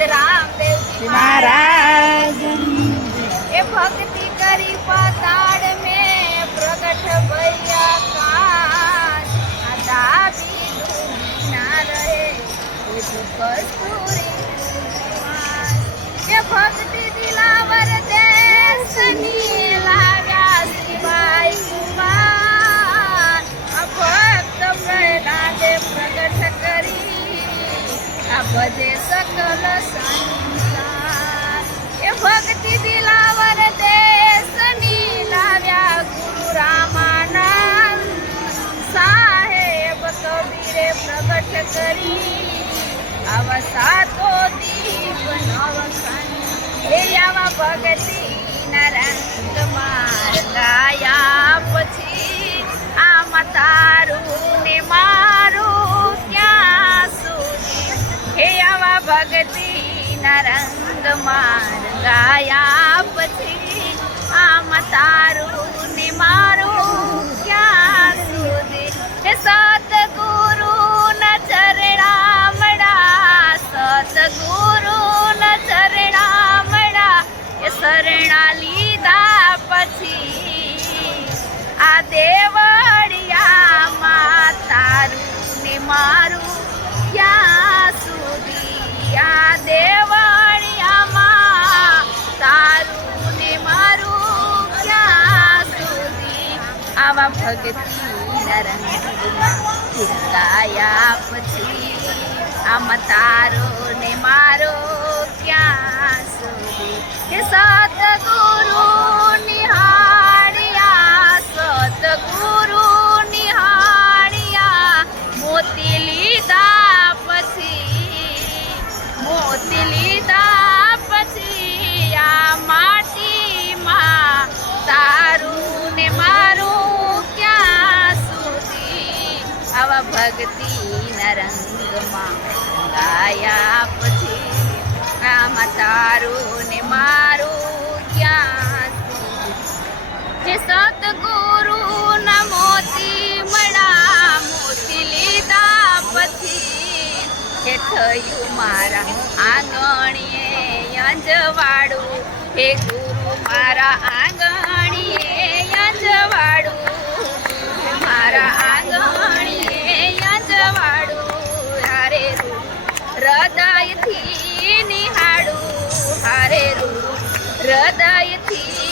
रामदेव महाराज ए भक्ति करी पाताड़ में प्रकट भैया काश दाबी ना रहे ये तो कस्तूरी ये भक्ति दिलावर देश लाव्या शिवाय कुमार भक्त प्रहलादे प्रकट करी भजे सकल संसार ए भक्ति दिलावर देशनी लाव्या गुरु रामानंद साहेब कबीरे प्रकट करी अवसातो दीप नवखंड हे आवा भक्ति नरंग मार गाया પછી આમાં તારું ને મારું ક્યાં સુધી હે આવા ભક્તિના રંગ માર ગાયા પછી આમાં તારું ને મારું ક્યાં સુધી હે સતગુરુના ચરણામડા સતગુરુના ચરણામડા એ શરણા લીધા પછી આ દેવળિયામાં તારું ને મારું ક્યાં સુધી આ દેવળિયામાં તારું ને મારું ક્યાં સુધી આવા ભક્તિના રંગમાં ગાયા પછી આમાં તારો ને મારો ક્યાં સુધી હે સતગુરુ નિહાળ્યા સતગુરુ નિહાળ્યા મોતી લીધા પછી આ માટીમાં તારું ને મારું ક્યાં સુધી આવા ભક્તિના રંગમાં ગાયા પછી આમાં તારું ને મારું ક્યાં સુધી જે સતગુરુના મોતી મળા મોતી લીધા પછી હે થયું મારા આંગણીએ અંજવાડું હે ગુરુ મારા આંગણીએ અંજવાડું મારા આંગણીએ અંજવાડું હારે હૃદયથી નિહાળું હારે હૃદયથી